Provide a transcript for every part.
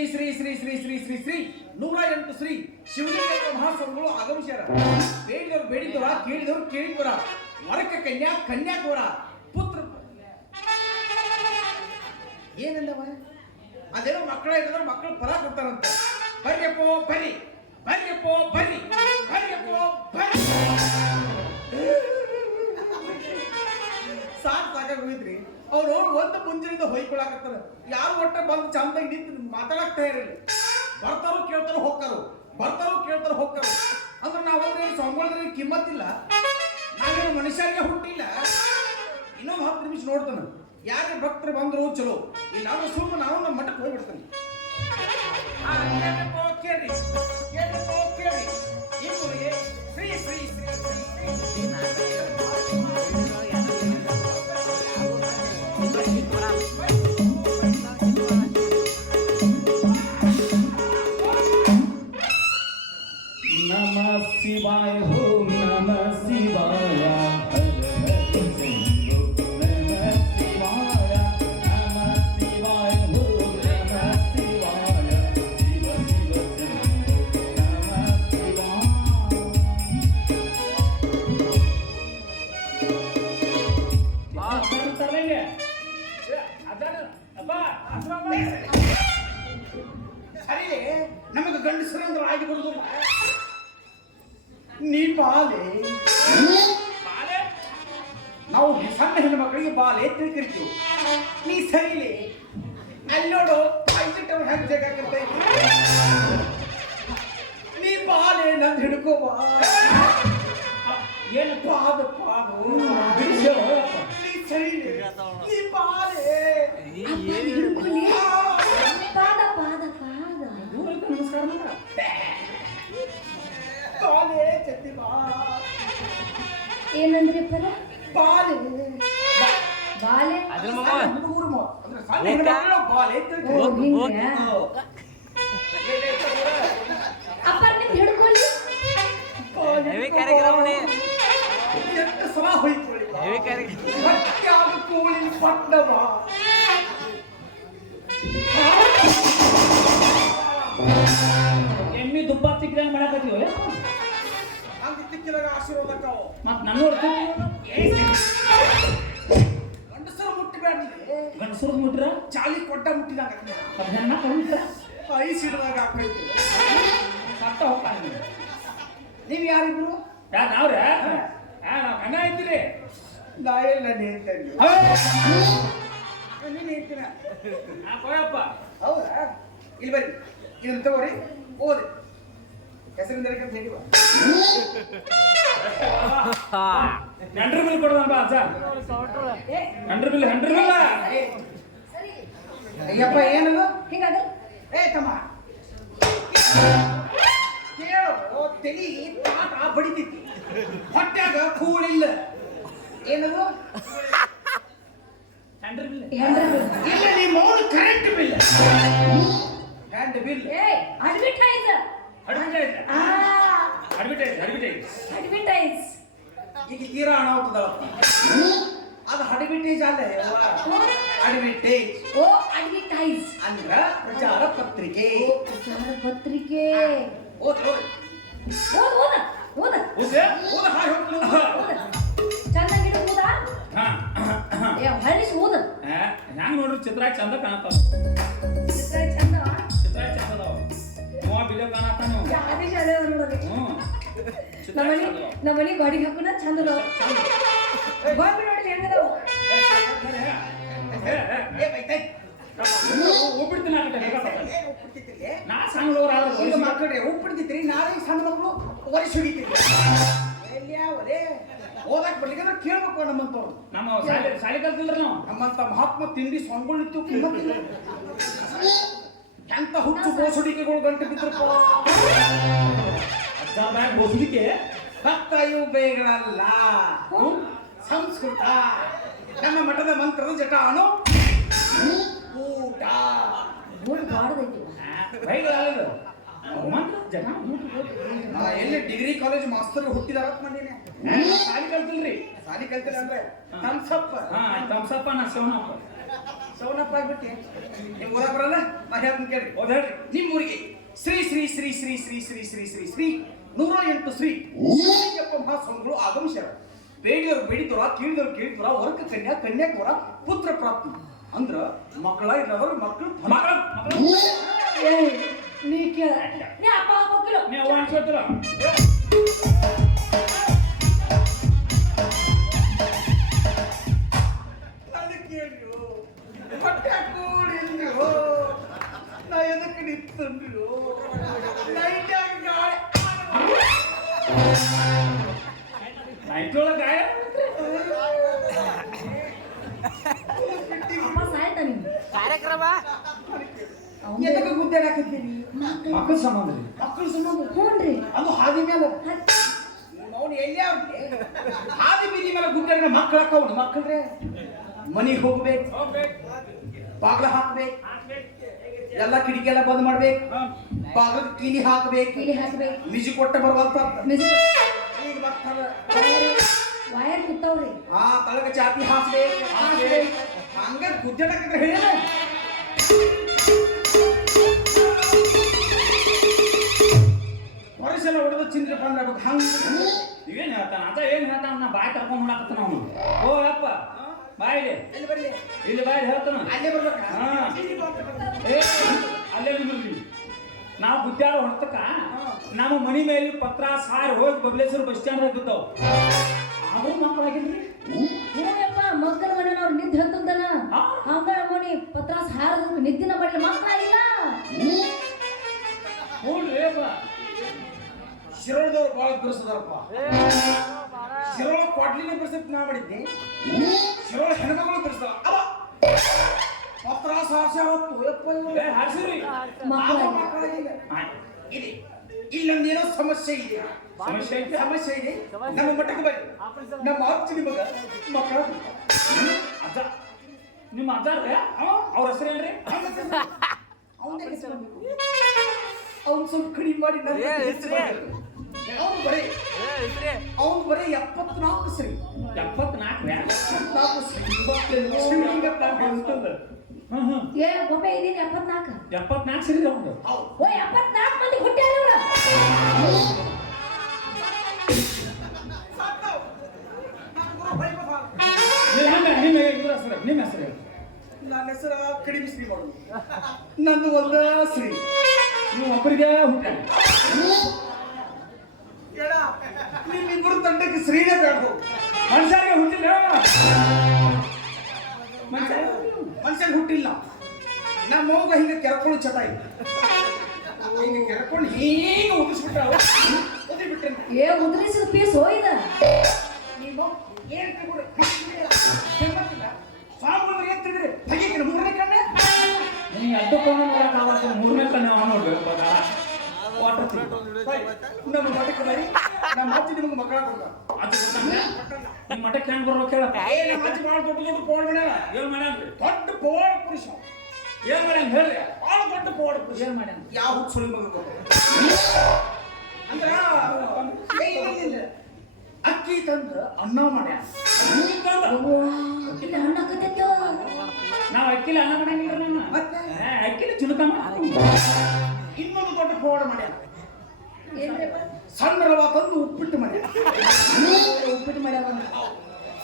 ಶ್ರೀ ಶ್ರೀ ಶ್ರೀ ಶ್ರೀ ಶ್ರೀ ಶ್ರೀ 108 ಶ್ರೀ ಶಿವಲಿಂಗ ಮಹಾಸ್ವಾಮಿಗಳು ಆಗಮಿಸ್ಯಾರ. ಬೇಡಿದವರು ಬೇಡಿದವರ, ಕೇಳಿದವರು ಕೇಳಿದವರ, ವರಕ ಕನ್ಯಾ ಕನ್ಯಾಕೋರ ಪುತ್ರ ಏನಲ್ಲವ ಅದೇನೋ ಮಕ್ಕಳ ಇದ್ರೆ ಮಕ್ಕಳು ಫಲ ಕೊಡ್ತಾರಂತ. ಬರ್ರಿಯಪ್ಪೋ ಬರ್ರಿ, ಬರ್ರಿಯಪ್ಪೋ ಬರ್ರಿ, ಬರ್ರಿಯಪ್ಪೋ ಬರ್ರಿ. ಸಾಕಾಗೋಗಿದ್ರಿ ಅವ್ರು ಒಂದು ಮುಂಜಾನಿಂದ ಹೊಯ್ಕೊಳಕತ್ತಾರ. ಯಾರು ಒಟ್ಟ ಬಂದು ಚಂದಾಗಿ ನಿಂತು ಮಾತಾಡಕ್ತಾ ಇರಲಿ. ಬರ್ತಾರೋ ಕೇಳ್ತಾರೋ ಹೋಗ್ತಾರೋ, ಬರ್ತಾರೋ ಕೇಳ್ತಾರೋ ಹೋಗ್ತಾರೋ ಅಂದ್ರೆ ನಾವಂದ್ರೆ ಸ್ವಾಮಿಗಳಿಗೆ ಕಿಮ್ಮತ್ತಿಲ್ಲ. ನಾವೇನು ಮನುಷ್ಯರಿಗೆ ಹುಟ್ಟಿಲ್ಲ. ಇನ್ನೊಂದು 10 ನಿಮಿಷ ನೋಡ್ತಾನೆ. ಯಾರೇ ಭಕ್ತರು ಬಂದ್ರು ಚಲೋ, ಇಲ್ಲ ಅಂದ್ರೆ ಸುಮ್ಮನೆ ನಾವು ನಮ್ಮ ಮಠಕ್ಕೆ ಹೋಗ್ಬಿಡ್ತಾನೆ. ಕೇಳಿ ಕೇಳಿ ಇಬ್ಬರಿಗೆ ಶ್ರೀ ಶ್ರೀ ಶ್ರೀ ಶ್ರೀ नमः शिवाय ओम नमः शिवाय हर हर शंभो नमः शिवाय नमः शिवाय ओम नमः शिवाय शिव शिव शंभो नमः शिवाय तरेंगे अदर अब्बा आश्रम ಸರಿ ನಮಗೆ ಗಂಡಸರಂದ್ರೆ ಆಗಿ ಬರುದಿಲ್ಲ. ನೀ ಬಾಲೆ ನಾವು ಸಣ್ಣ ಹೆಣ್ಣು ಮಕ್ಕಳಿಗೆ ಬಾಲೆ ತಿಳ್ಕಿರ್ತೀವಿ. ನೀ ಸರಿಲೆ ಅಲ್ಲಿ ನೋಡು ಐಟಮ್ ಹೆಂಗ್ ಜಗಾಕಂತ ನೀ ಬಾಲೆ ನಂದು ಹಿಡ್ಕೋಬಾ. ಏನು ಪಾದ ಪಾದ ನೀ ಸರಿಲೆ ನೀ ಬಾಲೆ ಪಾದ ಪಾದ ಪಾದ ನಮಸ್ಕಾರ ಬಾಲೆ ಚತ್ತಿ ಬಾ. ಏನಂದ್ರಿ ಪರ ಬಾಲೆ ಬಾಲೆ ಹುಡುಗರು ಅಂದ್ರೆ ಸಣ್ಣ ಹೆಣ್ಮಕ್ಳು ಬಾಲೆ ಅಪ್ಪ ನಿಮ್ ಹಿಡ್ಕೊಳ್ಳಿ ಎಷ್ಟು ಸಮ ಹೋಯ್ಕೊಳ್ಳಿ ಕೋಳಿ ಪಟ್ಟವ ಎಮ್ಮಿ ದುಬ್ಬ ತಿಕ್ಕಂಗ್ ಮಾಡಕತ್ತೀವಿ. ಹಂಗೆ ತಿಕ್ಕಿದಾಗ ಆಶೀರ್ವಾದಕ್ಕವು ಮತ್ ನನ್ನ ನೋಡ್ತೀವಿ ಗಂಡಸರು ಮುಟ್ಟಿಬೇಡ್ಲಿ. ಗಂಡಸರು ಮುಟ್ರ ಚಾಲಿ ಕೊಟ್ಟ ಮುಟ್ಟಿದಾಗ ಹೆಣ್ಣ ಕವಿತ್ರ ಐಸ್ ಹಿಡಿದಾಗ ಹಾಕೈತಿ ಸತ್ತ ಹೋಗ್ತಾನೆ. ನೀವ್ ಯಾರಿಬ್ರು? ನಾವ್ರ ನಾವ್ ಹಂಗ ಐತಿರಿ. ನಾ ಎಲ್ಲ ನೇಂತಂಗಿ ನೀನ್ ಹೇಳ್ತೀನ ಕೋಯಪ್ಪ ಹೌದಾ? ಇಲ್ಲಿ ಬರ್ರಿ, ಇದನ್ನ ತಗೋರಿ, ಓದಿ ಹೆಸರಿಂದ ಹೇಳಿ ಬಾ. ಹಂಡ್ರ ಬಿಲ್ ಕೊಡೋಣ ಅಜ್ಜ. ಹಂಡ್ರ ಬಿಲ್ ಸರಿ ಅಯ್ಯಪ್ಪ ಏನದು ಹಿಂಗಾಗ ಏ ತಮ್ಮ ಕೇಳು, ತೆಲಿ ತಾಟ ಬಡಿತೈತಿ, ಹೊಟ್ಯಾಗ ಕೂಳಿಲ್ಲ. ಏನದು? ಹಂಡ್ರ ಬಿಲ್ ಇಲ್ಲ ನಿಮ್ಮ ಮೌನ ಕರೆಂಟ್ ಬಿಲ್, ಹ್ಯಾಂಡ್ ಬಿಲ್. ಏ ಅಡ್ವರ್ಟೈಸ್ ಅಡ್ವರ್ಟೈಸ್ ಆ ಅಡ್ವರ್ಟೈಸ್ ಅಡ್ವರ್ಟೈಸ್ ಅಡ್ವರ್ಟೈಸ್ ಈಗ ತೀರಾ ಹಣ ಹೋಗ್ತದಪ್ಪ. ಅದು ಅಡ್ವರ್ಟೈಸ್ ಅಲ್ಲ, ಅಡ್ವರ್ಟೈಸ್. ಓ ಅಡ್ವರ್ಟೈಸ್ ಅಂದ್ರ ಪ್ರಚಾರ ಪತ್ರಿಕೆ. ಪ್ರಚಾರ ಪತ್ರಿಕೆ. ಓದ್ ಓದ್ ಓದ ಓದ ಓದ ಓದ್ಯಾ? ಓದ ಹಾಯ್ ಹೋಗ್ತದ. ಚೆನ್ನಾಗಿ ಹಿಡ್ಕೋದ. ಏ ಹಳಿಸ್ ಓದ. ಹ್ಯಾಂಗ ನೋಡ್ರಿ ಚಿತ್ರ ಚಂದ ಕಾಣತಾವ. ಚಿತ್ರ ಚಂದವ. ಚಿತ್ರ ಚಂದ ಅದಾವ. ಮೂವ ಬಿಲೆ ಕಾಣತಾನ. ಯಾದಿ ಶಾಲೆ ನೋಡೋದು. ನಮ್ಮನಿ ಗಾಡಿಗೆ ಹಾಕೋಣ ಚಂದ ಅದಾವ. ಬಾಬಿ ನೋಡಿ ಹೆಂಗದಾವ. ಏ ಬೈತೈ ಹೋಗ್ಬಿಡ್ತೀನಿ ಏನ್ ಉಪ್ಪಿಡ್ತಿದ್ರಿ? ನಾ ಸಣ್ಣ ಹುಡುಗರ ಈಗ ಮಕ್ಕಳ್ರಿ ಉಪ್ಪಿಡ್ತಿದ್ರಿ, ನಾಳೆ ಸಣ್ಣ ಮಕ್ಕಳು ವರ್ಷ ಹಿಡಿತೀರಿ. ಎಲ್ಯಾವಲೇ ಓದಾಕ್ ಬರ್ಲಿಕ್ಕೆ ಕೇಳ್ಬೇಕು ನಮ್ಮಂತವ್ರು. ನಮ್ಮ ಶಾಲೆ ಕಲ್ತಿಲ್ರಿ ನಾವು. ನಮ್ಮಂತ ಮಹಾತ್ಮ ತಿಂಡಿ ಸ್ವಾಮಿಗಳಿತ್ತು ಕಿಮ್ಮತ್ತಿಲ್ಲ. ಎಂತ ಹುಚ್ಚು ಬೋಸುಡಿಕೆಗಳು ಗಂಟೆ ಬಿದ್ರಪ್ಪ. ಅಜ್ಜ ಬ್ಯಾಗ್ ಬೋಸ್ಲಿಕ್ಕೆ ಭಕ್ತ ಇವುಗಳಲ್ಲ, ಸಂಸ್ಕೃತ. ನಮ್ಮ ಮಠದ ಮಂತ್ರದ ಜಟಾನು ಊಟ. ಬೋರ್ಡ್ ಬಾಡದೈತಿ. ಬೈಗಳಲ್ಲ ಮಂತ್ರ ಜನ ಎಲ್ಲಿ ಡಿಗ್ರಿ ಕಾಲೇಜ್ ಮಾಸ್ತರ್ ಹುಟ್ಟಿದಾರ ಮಂದಿನಿ. ಶಾಲೆ ಕಲ್ತಿಲ್ರಿ. ಸಾಲಿ ಕಲ್ತಿಲ್ಲ ಅಂದ್ರೆ ಥಮ್ಸಪ್. ತಮ್ಸಪ್ಪ ನಾ ಶಿವನಪ್ಪ. ಸೌನಪ್ಪ ಆಗ್ಬಿಟ್ಟೆ ನೀವು ಊರಾಗ ಬರಲ್ಲ ನಾ ಹೇಳ್ತೀನಿ ಕೇಳ್ರಿ ಹೌದ್ ಹೇಳ್ರಿ. ನಿಮ್ಮೂರಿಗೆ ಶ್ರೀ ಶ್ರೀ ಶ್ರೀ ಶ್ರೀ ಶ್ರೀ ಶ್ರೀ ಶ್ರೀ ಶ್ರೀ ಶ್ರೀ 108 ಶ್ರೀ ಶಿವಲಿಂಗಪ್ಪ ಮಹಾಸ್ವಾಮಿಗಳು ಆಗಮಿಸ್ಯಾರ. ಬೇಡಿಯವರು ಬೇಡಿದವರ ಕೇಳಿದವರು ಕೇಳಿದವರ ವರ್ಗ ಕನ್ಯಾ ಕನ್ಯಾಕವರ ಪುತ್ರ ಪ್ರಾಪ್ತಿ ಅಂದ್ರ ಮಕ್ಕಳ ಇಲ್ಲವರು ಮಕ್ಕಳು ಏಯ್, ನೀ ಕೇಳ ನೀ ಅಪ್ಪ ಹೋಗಿಲ್ಲ ನೀ ಅವ್ವ ಅನ್ಸೋತಿಲ್ಲ. ಕೇಳಿಯೋ ಹೊಟ್ಟೆ ಕೂಡಿಲ್ರಿಯೋ ನಾ ಎದಕ್ಕೆ ನಿಂತಂದ್ರಿಯೋ ನೈಟ್ಯಾಗ ಗಾಳಿ ನೈಟ್ ಒಳಗ ಗಾಯ ಅಪ್ಪ ಸಾಯ್ತ ನೀನು ಕಾರ್ಯಕ್ರಮ ಎದಕ್ಕೆ ಗುದ್ದಾಡಕತ್ತೀರಿ ಮಕ್ಕಳ ಸಂಬಂಧ ರೀ. ಮಕ್ಕಳು ಸಂಬಂಧ ಹ್ಞೂನ್ರಿ ಅದು ಹಾದಿ ಮೇಲೆ ಅವನು ಎಲ್ಲಿ ಅವ್ರಿಗೆ ಹಾದಿ ಬೀದಿ ಮೇಲೆ ಗುದ್ದಾಡಿನ ಮಕ್ಕಳ ಹಾಕವ್ನು ಮಕ್ಕಳ್ರೆ ಮನೆಗೆ ಹೋಗ್ಬೇಕು ಬಾಗ್ಲ ಹಾಕ್ಬೇಕು ಎಲ್ಲ ಕಿಟಕಿ ಎಲ್ಲ ಬಂದ್ ಮಾಡ್ಬೇಕು ಬಾಗ್ಲದ ಕೀಲಿ ಹಾಕ್ಬೇಕು ಕೀಲಿ ಹಾಕ್ಬೇಕು ಮಿಜಿ ಕೊಟ್ಟ ಬರುವಂತ ಈಗ ಬರ್ತಾರ ವಯರ್ ಕುತ್ತವ್ರಿ ಹಾ ತಳಗ ಚಾಪಿ ಹಾಕ್ಬೇಕು ಹಂಗ ಗುದ್ದಾಡಕಂದ್ರೆ ಹೇಳ ವರ್ಷೆಲ್ಲ ಹೊಡೆದು ಚಿಂತೆ ಬಂದ್ಬೇಕು ಹಂಗ ಇವೇನ್ ಹೇಳ್ತಾನ ಅದ ಏನ್ ಹೇಳ್ತಾನ ನಾ ಬಾಯ್ ಕರ್ಕೊಂಡ್ ಮಾಡಕತ್ತಾನ ಅವನು. ಓ ಅಪ್ಪ ಬಾಯಿಲೆ ಎಲ್ಲಿ ಬರ್ಲಿ ಇಲ್ಲಿ ಬಾಯಿ ಹೇಳ್ತಾನ. ಅಲ್ಲೇ ಬರ್ಬೇಕ ಹಾ. ಏ ಅಲ್ಲೇ ನಿಲ್ರಿ. ನಾವು ಗುದ್ದಾಡ ಹೊಡ್ತಕ್ಕ ನಮ್ಮ ಮನಿ ಮೇಲೆ ಪತ್ರ ಸಾರಿ ಹೋಗಿ ಬಬ್ಲೇಶ್ವರ ಬಸ್ ಸ್ಟ್ಯಾಂಡ್ ಬಿದ್ದಾವ್. ಆದ್ರೂ ಮಕ್ಕಳಾಗಿಲ್ರಿ. ಹ್ಞೂಯಪ್ಪ ಮಕ್ಕಳ ಮನೆಯವ್ರು ನಿದ್ದೆ ಹತ್ತದನ ಹಾ. ಹಂಗ ಮನಿ ಪತ್ರಾಸ್ ಹಾರದ ನಿದ್ದಿನ ಬಡ್ಲಿ ಮಕ್ಕಳಾಗಿಲ್ಲ ನೋಡ್ರಿ ಅಪ್ಪ ಶಿರೋಳದವ್ರು ಬಹಳ ಬಿಡಿಸದಾರಪ್ಪ ಶಿರೋಳ ಕ್ವಾಟ್ಲಿನ ಬಿಡಿಸತ್ ನಾ ಮಾಡಿದ್ನಿ ಶಿರೋಳ ಹೆಣ್ಮಗಳು ಬಿಡಿಸ್ತಾರ ಅವ ಪತ್ರ ಸಾಹಸ ಏ ಹಾಡ್ಸಿರಿ. ಮಕ್ಕಳಾಗಿಲ್ಲ ಇದೆ ಇಲ್ಲೊಂದೇನೋ ಸಮಸ್ಯೆ ಇದೆ ಸಮಸ್ಯೆ ಐತೆ? ಸಮಸ್ಯೆ ಇದೆ ನಮ್ಮ ಮಟ್ಟಕ್ಕೆ ಬನ್ನಿ ನಮ್ಮ ಅಜ್ಜಿ ನಿಮಗ ಮಕ್ಕಳ ಅಜ್ಜ ನಿಮ್ಮ ಅಜ್ಜಾರ್ರೆ ಅವ್ರ ಹೆಸರು ಹೇಳ್ರಿ. ಅವ್ನು ಸ್ವಲ್ಪ ಕಡಿಮೆ ಮಾಡಿ ಅವ್ನು ಬರೀ ಅವ್ನು ಬರೀ 74 ಸರಿ 74 74 ಸರಿ ಶಿವಲಿಂಗಪ್ಪ ಅಂತಂದ ಏ ಒಬ್ಬ ಇದೀನಿ 74 74 ಸರಿ ಅವ್ನು. ಓ 74 ಮಂದಿ ಹುಟ್ಟ್ಯಾರ ನಿಮ್ಮ ಹೆಸರು ಹೇಳಿ. ನನ್ನ ಹೆಸರ ಕಡಿಮೆ ಶ್ರೀ ಮಾಡೋದು ನಂದು ಒಂದ ಶ್ರೀ ನೀವು ಒಬ್ಬರಿಗೆ ಹುಟ್ಟ ನಿಮ್ಮಿಬ್ಬರು ತಂಡಕ್ಕೆ ಶ್ರೀನೇ ಬೇಡ್ದು ಮನುಷ್ಯರಿಗೆ ಹುಟ್ಟಿಲ್ಲ ಮನುಷ್ಯ ಮನುಷ್ಯನ್ ಹುಟ್ಟಿಲ್ಲ ನಮ್ಮ ಮಗ ಹಿಂಗೆ ಕೆರ್ಕೊಂಡು ಚಟಾಯಿ ಹಿಂಗೆ ಕೆರ್ಕೊಂಡು ಹೀಗೆ ಉದಿಸ್ಬಿಟ್ಟ ಉದಿಬಿಟ್ಟೆ ಏ ಉದ್ರಿಸಿದ ಪೀಸ್ ಹೋಯ್ದ ನೀವು ಏನ್ ತಗೊಂಡು ಸ್ವಾಮಿಗಳು ಏನ್ ತಿಂದ್ರಿ ತೆಗೀತೀನಿ 3ನೇ ಕಣ್ಣೆ ನೀ ಅಡ್ಡಕೊಂಡು ನೋಡಕ್ಕಾಗತ್ತೆ 3ನೇ ಕಣ್ಣು ಅವ ನೋಡ್ಬೇಕು ನಮ್ಮ ಮಠಕ್ಕೆ ಬರೀ ನಮ್ಮ ಅಜ್ಜಿ ನಿಮ್ಗೆ ಮಕ್ಕಳ ಕೊಡ್ದ ನಿಮ್ಮ ಮಠಕ್ಕೆ ಹೆಂಗ್ ಬರ್ಬೇಕು ಹೇಳಪ್ಪ. ನಮ್ಮ ಅಜ್ಜಿ ಭಾಳ ದೊಡ್ಡ ದೊಡ್ಡ ಪೋಡ್ ಮಾಡ್ಯಾರ ಏನ್ ಮಾಡ್ಯಾನ್ರಿ? ದೊಡ್ಡ ಪೋಡ್ ಪುರುಷ ಏನ್ ಮಾಡ್ಯಾನ ಹೇಳ್ರಿ. ಭಾಳ ದೊಡ್ಡ ಪೋಡ್ ಪುರುಷ ಏನ್ ಮಾಡ್ಯಾನ? ಯಾವ ಹುಟ್ಟು ಸುಳಿ ಮಗ ಅಂದ್ರ ಇಲ್ಲ. ಅಕ್ಕಿ ತಂದ ಅನ್ನ ಮಾಡ್ಯಾರ ಇಲ್ಲಿ ಹಣ್ಣ ಕತ್ತೈತೋ ನಾವ್ ಅಕ್ಕಿಲಿ ಅನ್ನ ಮಾಡಂಗಿಲ್ಲ ನನ್ನ ಮತ್ತೆ ಅಕ್ಕಿಲಿ ಚುಲಕ ಮಾಡ್ತೀವಿ. ಇನ್ನೊಂದು ದೊಡ್ಡ ಪೋಡ್ ಮಾಡ್ಯಾರ ಏನ್ರಿಪ್ಪ ಸಣ್ಣ ರವ ತಂದು ಉಪ್ಪಿಟ್ಟು ಮಾಡ್ಯಾರ ಉಪ್ಪಿಟ್ಟು ಮಾಡ್ಯಾವ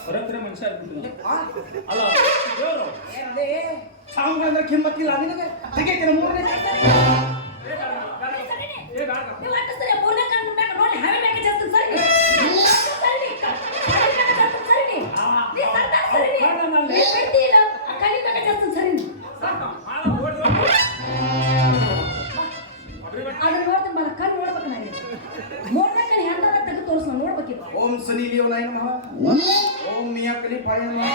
ಹೊರಗ್ರೆ ಮನುಷ್ಯ ಆಗ್ಬಿಟ್ಟು ಅಲ್ಲ ದೇವ್ರು. ಏನದೇ ಸಾಂಗ್ಗಳಂದ್ರೆ ಕಿಮ್ಮತ್ತಿಲ್ಲ ನಿನಗೆ ತೆಗೀತೀನಿ 3ನೇ ಏ ಬೇಡ. ನೀವು ಅಟ್ಟಸ್ತರೆ ಮೂರನೇ ಕಣ್ಣು ಬೇಕು ನೋಡಿ ಹವೆ ಬೇಕು ಜಾಸ್ತಿ ಸರಿ ಸರಿ ಸರಿ ನೀ ಸರ್ದಾರ ಸರಿ ನೀ ಬಿಡ್ತಿ ಇಲ್ಲ ಕಲಿ ಬೇಕು ಜಾಸ್ತಿ ಸರಿ ಸಾಕು. ಮಾಡ ಓಡಿ ಹೋಗು. ಅದನ್ನ ನೋಡ್ತೀನಿ ಬರ ಕಣ್ಣು ನೋಡ್ಬೇಕು ನನಗೆ ಮೂರನೇ ಕಣ್ಣು ಹೆಂಗದ ತೆಗೆದು ತೋರಿಸ್ ನೋಡ್ಬೇಕಿತ್ತು ಓಂ ಸನಿ ಲಿಯೋನಾಯ ನಮಃ ಓಂ ಮಿಯಾ ಕಲಿಪಾಯ ನಮಃ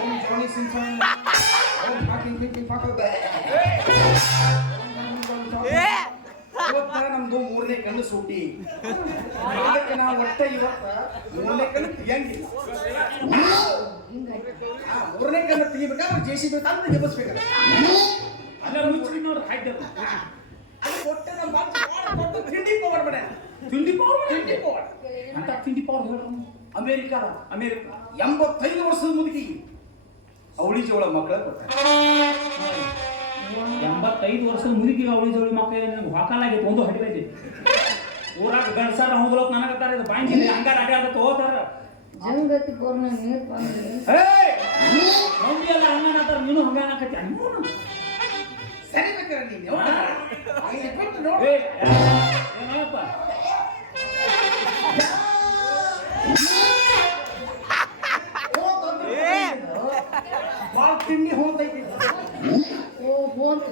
ಓಂ ಜಾನಿ ಸಿಂಸಾಯ ನಮಃ ಓಂ ಹಾಕಿಂಗ್ ಕಿಂಗ್ ಪಾಕದ ಇವತ್ತ ನಮ್ದು 3ನೇ ಕಣ್ಣು ಸೂಟಿ ಅದಕ್ಕೆ ನಾವು ಒಟ್ಟ ಇವತ್ತ 3ನೇ ಕಣ್ಣು ತೆಗಿಯಂಗಿಲ್ಲ ಹಿಂಗಾಯ್ತು 3ನೇ ಕಣ್ಣು ತೆಗಿಬೇಕಾದ್ರೆ JCB ತಂದು ನಿಲ್ಲಿಸ್ಬೇಕಲ್ಲ ಅಲ್ಲ ಮುಚ್ಚಿ ನೋಡ್ರಿ ಹಾಯ್ತದ ಅದು ಒಟ್ಟ ನಮ್ಮ ಬಾಳ ತಿಂಡಿ ಪವರ್ ಬಡ ತಿಂಡಿ ಪವರ್ ತಿಂಡಿ ಪವರ್ ಅಂತ ತಿಂಡಿ ಪವರ್ ಹೇಳ್ರಿ. ಅಮೇರಿಕಾ ಅಮೇರಿಕ 85 ವರ್ಷದ ಮುದುಕಿ ಅವಳಿ ಜೋಳ ಮಕ್ಕಳ ಕೊಟ್ಟಾರ. 85 ವರ್ಷದ ಮುದುಕಿಗೆ ಅವಳಿ ಜೋಳಿ ಮಕ್ಕಳು ನನಗೆ ಹೊಕಾಲಾಗೈತೆ ಒಂದು ಹಡಿದೈತಿ ಊರಾಗ ಗಂಡಸಾರ ಹೋಗ್ಲಕ್ ನನಗತ್ತಾರ ಇದು ಬಾಂಜಿ ಹಂಗಾರ ಅಡ್ಯಾಡ ತಗೋತಾರ ಜಂಗತಿ ಪೂರ್ಣ ನೀರು ಬಂದ್ರಿ ಮಂದಿ ಎಲ್ಲ ಹಂಗನತ್ತಾರ ನೀನು ಹಂಗಾನಕತ್ತಿ ಅನ್ಮೂನು ಸರಿ ಬೇಕಾರೆ ನೀನು ಕೊಟ್ಟು ನೋಡು. ಏನಪ್ಪ ಭಾಳ ತಿಂಡಿ ಹೋಗ್ತೈತಿ. ಓ ಬೋಂತ್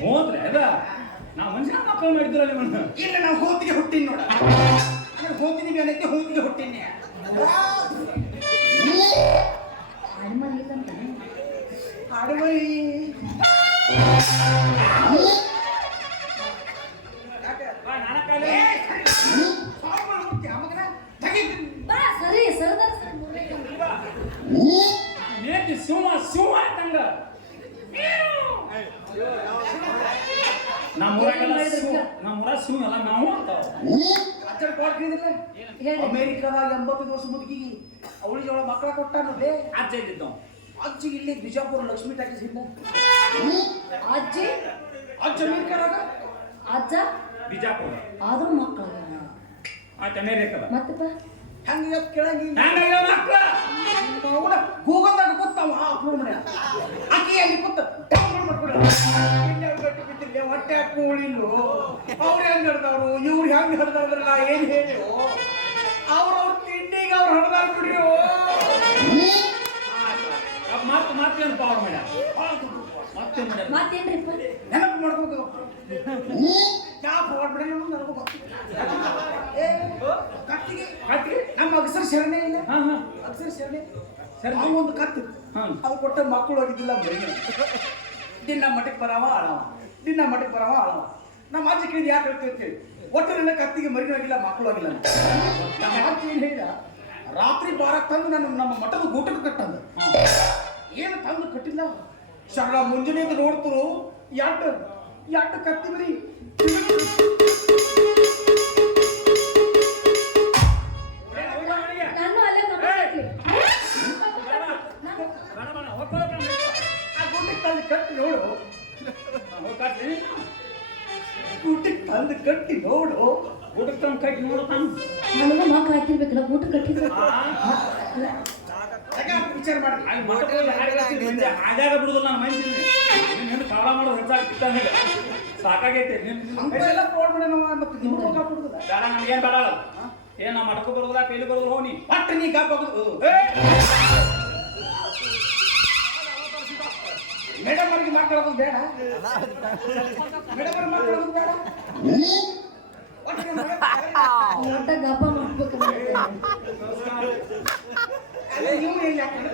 ಹೋದ್ರೆ ಅದ ನಾವು ಮನುಷ್ಯ ಮಕ್ಕಳು ಮಾಡಿದ್ರಲ್ಲ ನಿಮ್ಮನ್ನ ಇಲ್ಲ ನಾವು ಹೋತಿಗೆ ಹುಟ್ಟಿನ ನೋಡ ಹೋತಿನಿ ಬೇನಕ್ಕೆ ಹೋತಿಗೆ ಹುಟ್ಟಿನಿ. ಅನುಮಾನ ಇಲ್ಲಂತ ಆಡುವರಿ ಬಾ ಸರಿ ಸರ್ದಾರ್ ಸರಿ ನೇತಿ ಸಿಂಹ ಸಿಂಹ ಆಯ್ತಂಗ ನಮ್ಮೂರಾಗೆಲ್ಲ ನಮ್ಮೂರಾಗ ಸಿಂಹ ಎಲ್ಲ ನಾವು ಅಂತಾವ ಅಚ್ಚರ ಕೊಡ್ತಿದ್ರಲ್ಲ ಹೇಳಿ ಅಮೇರಿಕಾದಾಗ 85 ವರ್ಷ ಮುದುಕಿಗೆ ಅವಳಿ ಜೋಳ ಮಕ್ಕಳ ಕೊಟ್ಟಾನದೆ ಅಜ್ಜ ಇದ್ದಿದ್ದು ಅಜ್ಜಿಗೆ ಇಲ್ಲಿ ಬಿಜಾಪುರ ಲಕ್ಷ್ಮೀ ಟಾಕೀಸ್ ಇಲ್ಲ. ಅಜ್ಜಿ ಅಜ್ಜ ಅಮೇರಿಕಾದಾಗ ಅಜ್ಜ ಬಿಜಾಪುರ ಆದ್ರೂ ಮಕ್ಕಳ ಆಯ್ತು ಅಮೇರಿಕದ ಮತ್ತಪ್ಪ ಹಂಗ ಕೇಳಂಗಿಲ್ಲ ಹೆಂಗ ಮಕ್ಕಳ ಅವನ ಗೂಗಲ್ದಾಗ ಕೂತಾವ ಅಪ್ಲೋಡ್ ಮಾಡ್ಯ ಆಕಿ ಅಲ್ಲಿ ಕೂತ ಡೌನ್ಲೋಡ್ ಮಾಡ್ಕೊಡ ಗಟ್ಟಿ ಬಿದ್ದಿಲ್ಲ ಹೊಟ್ಟೆ ಹಾಕಿ ಉಳಿಲು ಅವ್ರು ಹೆಂಗ್ ಹಿಡ್ದವ್ರು ಇವ್ರು ಹೆಂಗ್ ಹಿಡ್ದವ್ರಲ್ಲ ಏನ್ ಹೇಳಿ ಅವ್ರವ್ರ ತಿಂಡಿಗೆ ಅವ್ರು ಹಡ್ದಾರ ಬಿಡ್ರಿ. ಮತ್ತೇನು ಪವರ್ ಮಾಡ್ಯ ಮತ್ತೆ ಮಾಡ್ಯ ಮತ್ತೇನ್ರಿಪ್ಪ ನೆನಪು ಮಾಡ್ಕೋಬೇಕು ಯಾವ ಫಾರ್ವರ್ಡ್ ಬಿಡಲ್ಲ ನನಗೂ ಗೊತ್ತು. ಕತ್ತಿಗೆ ಕತ್ತಿ ನಮ್ಮ ಅಕ್ಷರ ಶರಣೆ ಇಲ್ಲ ಹಾ ಹಾ ಅಕ್ಷರ ಶರಣೆ ಶರಣೆ. ಅವ್ನು ಒಂದು ಕತ್ತು ಹಾ ಅದು ಕೊಟ್ಟ ಮಕ್ಕಳು ಹೋಗಿದ್ದಿಲ್ಲ ಮೈ ದಿನ ಮಠಕ್ಕೆ ಬರವ ಅಳವ ದಿನ ಮಠಕ್ಕೆ ಬರವ ಅಳವ ನಮ್ಮ ಅಜ್ಜಿ ಕೇಳಿ ಯಾಕೆ ಹೇಳ್ತೀವಿ ಅಂತೇಳಿ ಒಟ್ಟು ನನ್ನ ಕತ್ತಿಗೆ ಮರಿನೂ ಆಗಿಲ್ಲ ಮಕ್ಕಳು ಆಗಿಲ್ಲ ಅಂತ. ನಮ್ಮ ಅಜ್ಜಿ ಏನು ಹೇಳಿದ ರಾತ್ರಿ ಬಾರಕ್ಕೆ ತಂದು ನಾನು ನಮ್ಮ ಮಠದ ಊಟಕ್ಕೆ ಕಟ್ಟಂದ ಏನು ತಂದು ಕಟ್ಟಿಲ್ಲ ಶರಣ ಮುಂಜಾನೆಯಿಂದ ನೋಡ್ತರು ಯಾಟ ಕತ್ತಿ ಬರೀ ನಾನು ಅಲ್ಲೇ ಮಕ್ಕಳು ಆ ಗುಂಡಿಗೆ ತಂದು ಕಟ್ಟಿ ನೋಡು ಗುಂಡಿಗೆ ತಂದು ಕಟ್ಟಿ ನೋಡು ಊಟಕ್ಕೆ ತಂದು ಕಟ್ಟಿ ನೋಡ್ತಾನ ನನಗೂ ಮಕ್ಕಳು ಹಾಕಿರ್ಬೇಕಲ್ಲ ಊಟ ಕಟ್ಟಿದ್ರು ವಿಚಾರ ಮಾಡಿ ಅಲ್ಲಿ ಮಠದಲ್ಲಿ ಮಂದಿ ಆಗಾಗ ಬಿಡುದಿಲ್ಲ ನಾನು ಮಂದಿ ನಿನ್ನ ಕಾಳ ಮಾಡೋದು ಹೆಚ್ಚಾಗ್ತಿತ್ತಾನೆ ಸಾಕಾಗೈತೆ ಅಂತೆಲ್ಲ ಫೋನ್ ಮಾಡಿ ನಾವು ಮತ್ತೆ ನಿಮ್ಗೆ ಕಾಪಾಡುದಿಲ್ಲ ಬೇಡ ನಮ್ಗೇನ್ ಬೇಡ ಏನ್ ನಮ್ಮ ಮಠಕ್ಕೂ ಬರೋದಿಲ್ಲ ಕೈಲಿ ಬರೋದಿಲ್ಲ ಹೋಗಿ ಒಟ್ಟು ನೀ ಕಾಪಾಡುದು ಮೇಡಮ್ ಅವ್ರಿಗೆ ಮಾತಾಡೋದು ಬೇಡ ಮೇಡಮ್ ಅವ್ರಿಗೆ ಮಾತಾಡೋದು ಬೇಡ ಒಟ್ಟು ನಿಮ್ಮ ಮಗ- ಊಟ ಗಪ್ಪ ಮಾಡ್ಬೇಕು ನೀವು ಎಲ್ಲಿ ಹಾಕಿದ್ರೆ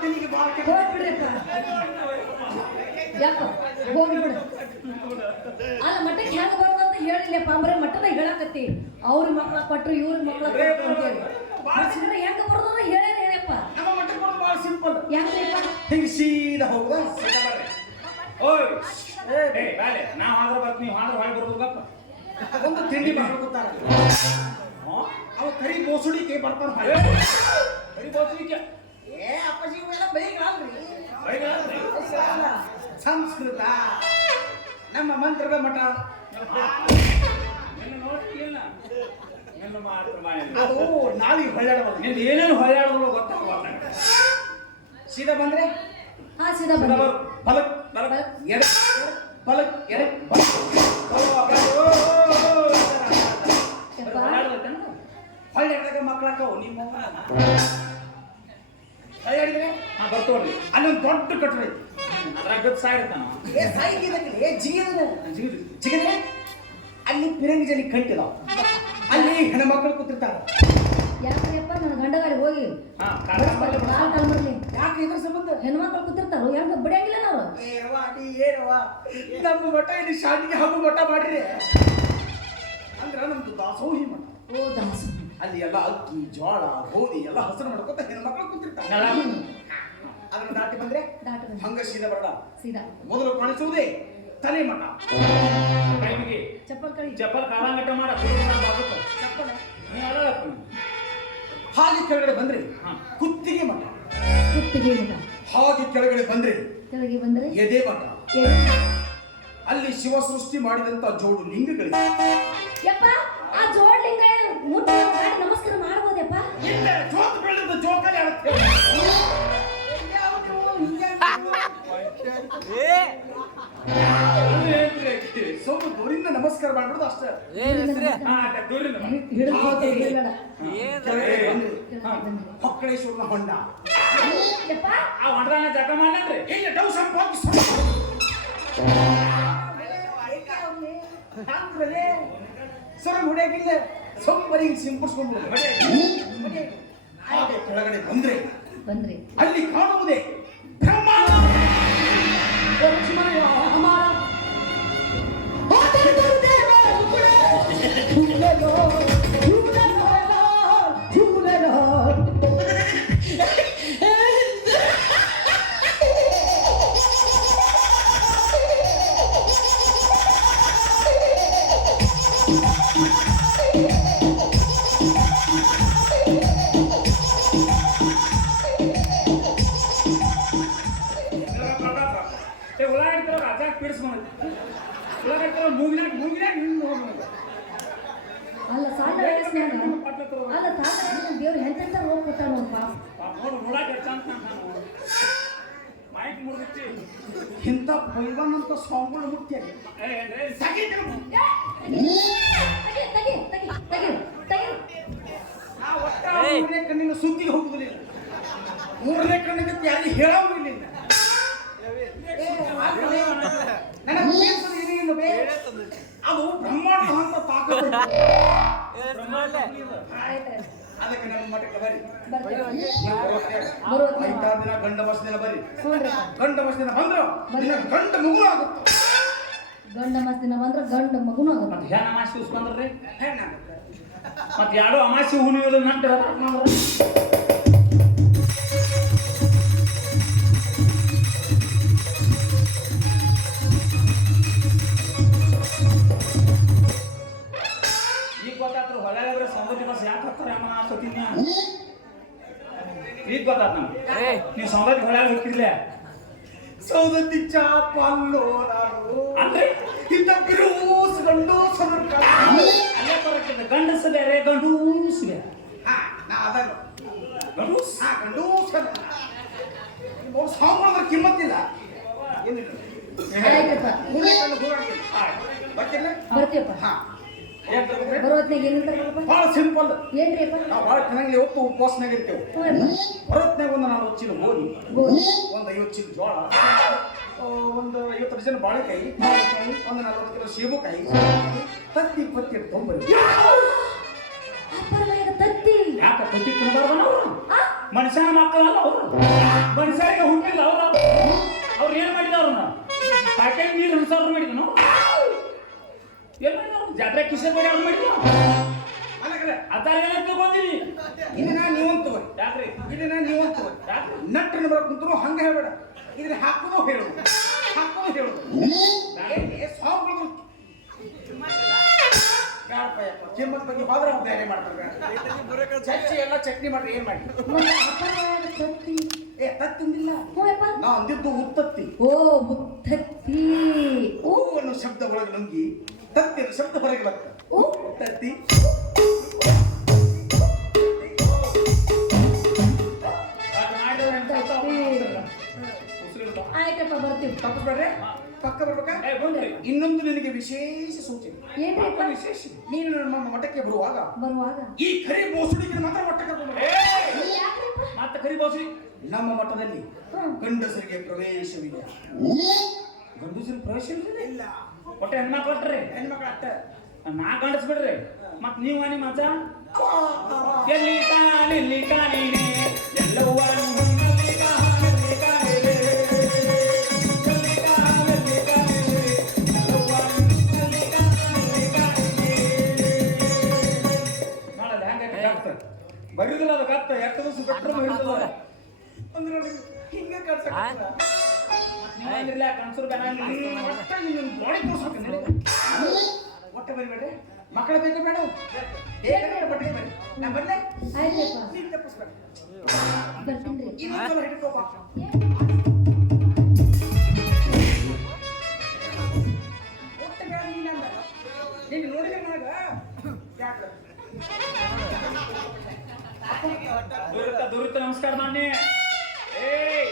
ತೆಲಿಗೆ ಭಾಳ ಕೆಟ್ಟ ಹೋಗ್ಬಿಡ್ರಿಪ್ಪ ಯಾಕ ಹೋಗ್ಬಿಡು ಅಲ್ಲ ಮಠಕ್ಕೆ ಹೆಂಗ ಬರೋದಂತ ಹೇಳಿಲ್ಲಪ್ಪ ಅಂದ್ರೆ ಮಠದ ಹೇಳಕತ್ತಿ ಅವ್ರ ಮಕ್ಳ ಕೊಟ್ರು ಇವ್ರ ಮಕ್ಳ ಕೊಟ್ರು ಅಂತೇಳಿ ಸುಮ್ಮನೆ ಹೆಂಗ ಬರೋದಂತ ಹೇಳೇನ ಹೇಳಪ್ಪ ನಮ್ಮ ಮಟ್ಟಕ್ಕೆ ಬರೋದು ಭಾಳ ಸಿಂಪಲ್ ಹೆಂಗ್ರಿಪ್ಪ ಹಿಂಗೆ ಸೀದಾ ಹೋಗುದ ಓಯ್ ಏ ಬಾಲೆ ನಾವ್ ಆದ್ರೆ ಬರ್ತೀನಿ ನೀವು ಆದ್ರೆ ಹೊಳಿ ಬರೋದು ಗಪ್ಪ ಒಂದು ತಿಂಡಿ ಮಾಡ್ಕೊತಾರ ಅವ ಕರಿ ಬೋಸುಡಿಕೆ ಬರ್ತಾನ ಬರೀ ಬೋಸ್ಲಿಕ್ಕೆ ಏ ಅಪ್ಪಾಜಿ ಇವೆಲ್ಲ ಬೈಗಳಲ್ರಿ ಬೈಗಳಲ್ರಿ? ಸಂಸ್ಕೃತ ನಮ್ಮ ಮಂತ್ರದ ಮಠ ನಿನ್ನ ನೋಡ್ಲಿಲ್ಲ ನಿನ್ನ ಮಾತ್ರ ಮಾಡಿಲ್ಲ ಅದು ನಾಳೆ ಹೊಳ್ಳಾಡವಲ್ಲ ನಿಂದು ಏನೇನು ಹೊಳ್ಯಾಡೋದು ಗೊತ್ತಾಗ ಸೀದಾ ಬಂದ್ರೆ ಹಾ ಸೀದಾ ಬನ್ನಿ ಬಲಕ್ ಬಲಕ್ ಎಡ ಬಲಕ್ ಎಡ ಬಲಕ್ ಯಪ್ಪ ಹೊಳ್ಳಾಡಿದಾಗ ಮಕ್ಕಳಾಕವು ನಿಮ್ಮ ಹೊಳ್ಳಾಡಿದ್ರೆ ಹಾ ಬರ್ತೋಳ್ರಿ ಅಲ್ಲೊಂದು ದೊಡ್ಡ ಕಟ್ಟಡ ಐತಿ ಅದ್ರಾಗ ಗತ್ ಸಾಯಿರ್ತಾನ ಏ ಸಾಯಿಗಿದಂಗೆ ಜಿಗಿದ ಜಿಗದ್ರೆ ಅಲ್ಲಿ ಪಿರಂಗಿ ಜಲಿ ಕಟ್ಟಿದಾವ ಅಲ್ಲಿ ಹೆಣ್ಮಕ್ಳು ಕೂತಿರ್ತಾರ ಯಾಕ್ರಿಯಪ್ಪ ನನ್ನ ಗಂಡಗಾರಿ ಹೋಗಿ ಹಾ ಕಾಲ್ ಕಾಲ್ ಮಾಡ್ಲಿ ಯಾಕೆ ಇದ್ರ ಸಂಬಂಧ ಹೆಣ್ಮಕ್ಳು ಕೂತಿರ್ತಾರೋ ಹೆಂಗ ಬಡಿಯಂಗಿಲ್ಲ ನಾವು ಏರವ ಅಡಿ ಏರವ ನಮ್ಮ ಮಠ ಇಲ್ಲಿ ಶಾಂತಿಗೆ ಹಬ್ಬ ಮಠ ಮಾಡ್ರಿ ಅಂದ್ರ ನಮ್ದು ದಾಸೋಹಿ ಮಠ ಓ ದಾಸ ಅಲ್ಲಿ ಎಲ್ಲ ಅಕ್ಕಿ ಜೋಳ ಗೋಧಿ ಎಲ್ಲ ಹಸರು ಮಾಡ್ಕೊತ ಹೆಣ್ಮಕ್ಳು ಕೂತಿರ್ತಾರ ಅದನ್ನ ದಾಟಿ ಬಂದ್ರೆ ದಾಟ ಬನ್ನಿ ಹಂಗ ಸೀದಾ ಬರಲ್ಲ ಸೀದಾ ಮೊದಲು ಕಾಣಿಸುವುದೇ ತಲೆ ಮಠ ಕೈಗೆ ಚಪ್ಪಲ್ ಕಳಿ ಚಪ್ಪಲ್ ಕಾಲಂಗಟ್ಟ ಮಾಡ ಚಪ್ಪಲ ನೀ ಅಲ್ಲ ಹಾಗೆ ಕೆಳಗಡೆ ಬಂದ್ರೆ ಹಾ. ಕುತ್ತಿಗೆ ಮಠ, ಕುತ್ತಿಗೆ ಮಠ. ಹಾಗೆ ಕೆಳಗಡೆ ಬಂದ್ರೆ ಕೆಳಗೆ ಬಂದ್ರೆ ಎದೆ ಮಠ. ಎಲ್ಲಿ? ಅಲ್ಲಿ ಶಿವ ಸೃಷ್ಟಿ ಮಾಡಿದಂತ ಜೋಡು ಲಿಂಗಗಳಿವೆ. ಯಪ್ಪ ಆ ಜೋಡ್ಲಿಂಗ ಮುಟ್ಟಿ ಮಾಡಿ ನಮಸ್ಕಾರ ಮಾಡ್ಬೋದಪ್ಪ? ಇಲ್ಲ, ಜೋತ್ ಬೆಳೆದ ಜೋಕಾಲಿ ಆಡುತ್ತೆ. ಸ್ವಲ್ಪ ದೂರಿಂದ ನಮಸ್ಕಾರ ಮಾಡ್ಬಿಡುದು ಅಷ್ಟೇ. ದೂರಿಂದ ಹಿಡಿದು ಹೋಗ್ತೇವೆ ಕೆಳಗಡೆ ಬಂದ್ರೆ ಹಾ. ಹೊಕ್ಕಳೇಶ್ವರನ ಹೊಂಡ. ಯಪ್ಪ ಆ ಹೊಂಡ್ರಾನ ಜಕ ಮಾಡ್ಲನ್ರಿ ಇಲ್ಲ, ಡೌ ಸ್ವಲ್ಪ ಹೋಗಿ ಸರ್ ಹೊಡೆಯಾಗಿಲ್ಲ, ಸ್ವಲ್ಪ ಹಿಂಗ್ ಸಿಂಪಡಿಸ್ಕೊಂಡು ಹಾಗೆ ಕೆಳಗಡೆ ಬಂದ್ರೆ ಬಂದ್ರಿ ಅಲ್ಲಿ ಕಾಣುವುದೇ ಬ್ರಹ್ಮಾಂಡ. ಹುಳ ಹಿಡ್ತಾರ ರಾಜ ಪೀಡಿಸ್ಕೊಂಡು ಹುಳ ಹಿಡ್ತಾರ ಮೂಗಿನಾಗ ಹಿಂಗ್ ಹೋಗ್ಬೇಕು. ಅಲ್ಲ ಸಣ್ಣ ವಯಸ್ಸಿನಾಗ ಅಲ್ಲ ತಾತ ದೇವ್ರು ಎಂತೆಂತ ರೋಗ ಕೊಟ್ಟ ನೋಡ್ಪ. ನೋಡು ನೋಡಾಕ ಹೆಚ್ಚ ಅಂತ ನಾನು ಮೈಕ್ ಮುರಿದಿಚ್ಚಿ ಇಂಥ ಪೈಲ್ವಾನ್ ಅಂತ ಸ್ವಾಮಿಗಳು ಮುಟ್ಟಿ ಮೂರನೇ ಕಣ್ಣಿನ ಸುದ್ದಿಗೆ ಹೋಗುದಿಲ್ಲ, ಮೂರನೇ ಕಣ್ಣಿಗೆ ಯಾರಿಗೆ ಹೇಳೋದಿಲ್ಲ. ಅದು ಬ್ರಹ್ಮಾಂಡ ಅಂತ ತಾಕತ್ತು. ಅದಕ್ಕೆ ನಮ್ಮ ಮಠಕ್ಕೆ ಬರ್ರಿ. ಐದಾ ದಿನ ಗಂಡ ಬಸ್ ದಿನ ಬರ್ರಿ. ಗಂಡ ಬಸ್ ದಿನ ಬಂದ್ರು ದಿನ ಗಂಡ ಮಗುನು ಆಗುತ್ತೆ. ಗಂಡ ಮಸ್ತಿನ ಬಂದ್ರೆ ಗಂಡ ಮಗುನು ಆಗುತ್ತೆ. ಮತ್ತೆ ಹೆಣ್ಣು ಅಮಾಸಿ ಉಸ್ಕೊಂಡ್ರಿ ಮತ್ತೆ ಯಾರೋ ಅಮಾಸಿ ಹುಣ್ಣಿಮೆದು ನಂತರ ಈಗ ಗೊತ್ತಾದ್ರು ಹೊಲ ಸೌಂದರ್ಯ ಬಸ್ ಯಾಕೆ ಹಾಕ್ತಾರೆ ಅಮ್ಮ ಸತಿನ ಈಗ ಗೊತ್ತಾತ್ ನಮ್ಗೆ. ನೀವು ಸೌಂದರ್ಯ ಹೊಲ ಹೋಗ್ತಿರ್ಲ ಸೌದತ್ತಿ ಚಾಪ ಅಲ್ಲೋ ನಾನು ಅಂದ್ರೆ ಇಂಥ ಬಿರುಸ್ ಗಂಡು ಅಲ್ಲೇ ಬರಕ್ಕಿದೆ ಗಂಡಸ ಬೇರೆ ಗಂಡೂಸ್ ಬೇರೆ. ನಾ ಅದಲ್ಲ ಗಂಡೂಸ್ ಗಂಡೂಸ್ ಸಾಂಗ್ ಕಿಮ್ಮತ್ತಿಲ್ಲ ಏನಿಲ್ಲ. ಆಯ್ತಪ್ಪ ಬರ್ತಿಲ್ಲ ಬರ್ತೀವಪ್ಪ. ಹಾ ಬರೋ ಹೊತ್ನಾಗ ಏನಿಲ್ಲ ತಗೊಳಪ್ಪ. ಭಾಳ ಸಿಂಪಲ್. ಏನ್ರಿಪ್ಪ? ನಾವು ಭಾಳ ಚೆನ್ನಾಗಿ ಹೊತ್ತು ಉಪವಾಸನಾಗ ಇರ್ತೇವೆ. ಬರೋತ್ನಾಗ ಒಂದು 40 ಚೀಲ ಗೋಧಿ, ಗೋಧಿ, ಒಂದು 50 ಚೀಲ ಜೋಳ, ಒಂದು 50 ಡಜನ್ ಬಾಳೆಕಾಯಿ, ಒಂದು 40 ಕಿಲೋ ಸೇಬುಕಾಯಿ, ತತ್ತಿ ಪತ್ತಿ ತೊಗೊಂಬರಿ. ಅಪ್ಪರ ಮನೆಗ ತತ್ತಿ. ಯಾಕ ತತ್ತಿ ತಿಂದಾರ ಮನುಷ್ಯನ ಮಕ್ಕಳಲ್ಲ ಅವರು, ಮನುಷ್ಯರಿಗೆ ಹುಟ್ಟಿಲ್ಲ ಅವ್ರು. ಅವ್ರು ಏನ್ ಮಾಡಿದ ಅವ್ರನ್ನ ಪ್ಯಾಕೆಟ್ ನೀರು ಹಿಡ್ಸೋರು ಮಾಡಿದನು. ಏನ್ ಮಾಡಿದ ಜಾತ್ರೆ ಕಿಶನ್ ಬೇರೆ ಅವ್ರು ಮಾಡಿದ ಅದಾರ ತಗೊಂಡಿನಿ. ಇದನ್ನ ನೀವಂತ ತಗೋರಿ. ಯಾಕ್ರಿ ಇದನ್ನ ನೀವಂತ ತಗೋರಿ. ಯಾಕ್ರಿ ನಟ್ಟನ ಬರೋ ಕುಂತರು ಹಂಗ ಹೇಳ್ಬೇಡ. ಇದನ್ನ ಹಾಕೋದು ಹೇಳೋದು, ಹಾಕೋದು ಹೇಳೋದು. ಸಾವುಗಳು ಕಿಮ್ಮತ್ ಬಗ್ಗೆ ಹೋದ್ರೆ ಅವ್ರು ಬೇರೆ ಮಾಡ್ತಾರೆ. ಚಚ್ಚಿ ಎಲ್ಲ ಚಟ್ನಿ ಮಾಡ್ರಿ, ಏನ್ ಮಾಡಿ ಅಪ್ಪರ ಮನೆಗ ತತ್ತಿ. ತತ್ತಿಂದಿಲ್ಲ, ಹ್ಞೂ ಯಪ್ಪ. ನಾ ಅಂದಿದ್ದು ಉತ್ತತ್ತಿ. ಓ ಉತ್ತತ್ತಿ. ಹೂ ಅನ್ನೋ ಶಬ್ದ ಒಳಗೆ ನುಂಗಿ ತತ್ತಿ ಅನ್ನೋ ಶಬ್ದ ಹೊರಗೆ ಬರ್ತದೆ. ಓ ತತ್ತಿ ಆಯ್ತಪ್ಪ ಬರ್ತೀವಿ. ತಪ್ಪಿಸ್ಬೇಡ್ರೆ, ಪಕ್ಕ ಬರ್ಬೇಕಾ? ಏ ಬಂದ್ರಿ ಇನ್ನೊಂದು ನಿನಗೆ ವಿಶೇಷ ಸೂಚನೆ. ಏನ್ರಿಪ್ಪ? ವಿಶೇಷ, ನೀನು ನಮ್ಮ ಮಠಕ್ಕೆ ಬರುವಾಗ ಬರುವಾಗ ಈ ಕರಿ ಬೋಸುಡಿಗೆ ಮಾತ್ರ ಮಠ ಕರ್ಕೊಂಡು ಬಾ. ಯಾಕ್ರಿಪ್ಪ? ಮತ್ತೆ ಕರಿ ಬೋಸಿ ನಮ್ಮ ಮಠದಲ್ಲಿ ಗಂಡಸರಿಗೆ ಪ್ರವೇಶವಿಲ್ಲ. ಗಂಡಸರು ಪ್ರವೇಶ ಇಲ್ಲ, ಒಟ್ಟೆ ಹೆಣ್ಮಕ್ಳು ಅಟ್ರಿ ಹೆಣ್ಮಕ್ಳು ಅಷ್ಟ. ನಾ ಗಂಡಸ್ಬಿಡ್ರಿ. ಮತ್ ನೀವ್ ಮನೆ ಮಜ ಎಲ್ಲಿ ಕಾಣಿಲ್ಲಿ ಕಾಣಿನೆ ಎಲ್ಲವ್ವನು ಹೊನ್ನಲಿ ಕಾಣಲಿ ಕಾಣಿಲೆ ಎಲ್ಲಿ ಕಾಣಿಲ್ಲಿ ಕಾಣಿಲೆ ಎಲ್ಲವ್ವನು ಹೊನ್ನಲಿ ಕಾಣಲಿ ಕಾಣಿಲೆ. ನೋಡಲ್ಲ ಹೆಂಗ ಗತ್ತ ಬರಿದಿಲ್ಲ ಅದು ಗತ್ತ ಎಷ್ಟು ದಿವಸ ಬಿಟ್ಟರು ಬರಿದಿಲ್ಲ ಅಂದ್ರೆ ಹಿಂಗೆ ಕಳ್ಸಕ್ ನೀವು ಅಂದ್ರಿಲ್ಲ ಕನ್ಸೂರು ಒಟ್ಟೆ ಬರಿಬೇಡ್ರಿ. ಮಕ್ಕಳ ಬೇಕು ಬೇಡ, ಏಕಡೆ ಬಟ್ಟೆ ಬರಿ. ನಾ ಬರ್ಲೆ ಆಯ್ತಪ್ಪ ನೀನ್ ತಪ್ಪಿಸ್ಬೇಡ ಬರ್ತೀನಿ ಇನ್ನೊಂದ್ಸಲ ಹಿಡ್ಕೋ ಬಾ ಒಟ್ಟು ಬೇಡ ನೀನಲ್ಲ ನೀನು ನೋಡಿದ್ರೆ ನನಗ ಯಾಕೆ ದುರಿತ ನಮಸ್ಕಾರ ಮಾಡಿ ಏಯ್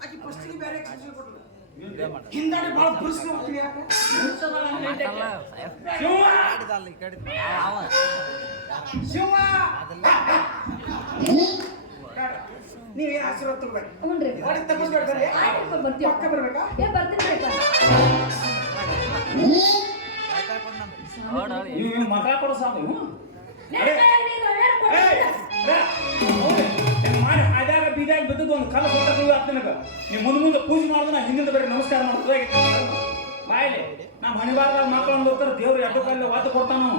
ಆಕಿ ಫಸ್ಟಿಗೆ ಬೇರೆ ಎಕ್ಸ್ಪ್ರೆಷನ್ ಕೊಟ್ಟಳು ಹಿಂದಾಡಿ ಭಾಳ ಬುರ್ಸ್ಗೆ ಹೋಗ್ತೀನಿ ಯಾಕೆ ಶಿವ ನೀವೇನು ಆಶೀರ್ವಾದ ತಗೋಬೇಡಿ ಹ್ಞೂನ್ರಿ ಹೊರಗೆ ತಪ್ಪಿಸ್ಬೇಡ ಬರ್ರಿ ಆಯ್ತಪ್ಪ ಬರ್ತೀವಿ ಪಕ್ಕ ಬರ್ಬೇಕಾ ಬರ್ತೀನಿ ನೀವು ಮಗ ಕೊಡೋ ಸಾಕು ಮಾಡಿ ಅದಾಗ ಬೀದಾಗ ಬಿದ್ದದ್ದು ಒಂದು ಕಲ್ಲ ಕೊಟ್ಟು ಆಗ್ತನಕ ನೀವು ಮುಂದೆ ಪೂಜೆ ಮಾಡಿದ್ರೆ ಹಿಂದಿಂದ ಬರೀ ನಮಸ್ಕಾರ ಮಾಡ್ತದೆ ಬಾಯಿಲೆ ನಮ್ಮ ಹಣಿಬಾರ್ದಾಗ ಮಕ್ಕಳನ್ನ ಹೋಗ್ತಾರೆ ದೇವ್ರು ಎಡ್ಡು ಕಲ್ಲ ಒತ್ತು ಕೊಡ್ತಾನು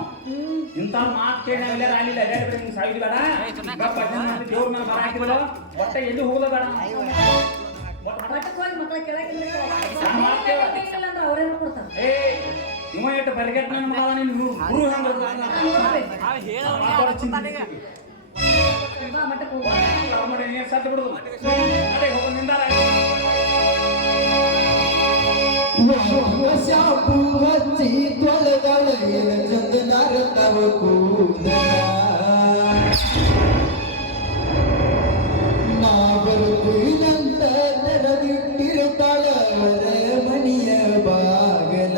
ಇಂಥ ಮಾತು ಕೇಳಿ ನಾವೆಲ್ಲ ರಾಲಿಲ್ಲ ಎಲ್ಲ ಬೇಡ ಸಾಯುದು ಬೇಡ ದೇವ್ರ ಮೇಲೆ ಮರ ಹಾಕಿದ್ರು ಒಟ್ಟೆ ಎಲ್ಲಿ ಹೋಗೋದ ಬೇಡ ಮಠಕ್ಕೆ ಹೋಗಿ ಮಕ್ಕಳ ಕೇಳಕ್ಕೆ ಅಂದ್ರೆ ಅವರೇನು ಕೊಡ್ತಾರೆ ಏ ಇವ ಎಷ್ಟು ಬರಿಗೆಟ್ ನನ್ನ ಮಗ ನೀನು ಗುರು ಹೆಂಗ ಮಠಕ್ಕೆ ಹೋಗಿ ನೀನು ಸತ್ತು ಬಿಡುದು ಅದೇ ಹೋಗ ನಿಂದಾರ ಶಾಪು ಹಚ್ಚಿ ತೊಳೆದಳ ಚಂದನಾರ ತವ ಕೂದಲ ನಾ ಬರುತ್ತಿನಂತ ನೆನದಿಟ್ಟಿರುತ್ತಾಳ ಮನೆಯ ಬಾಗಲ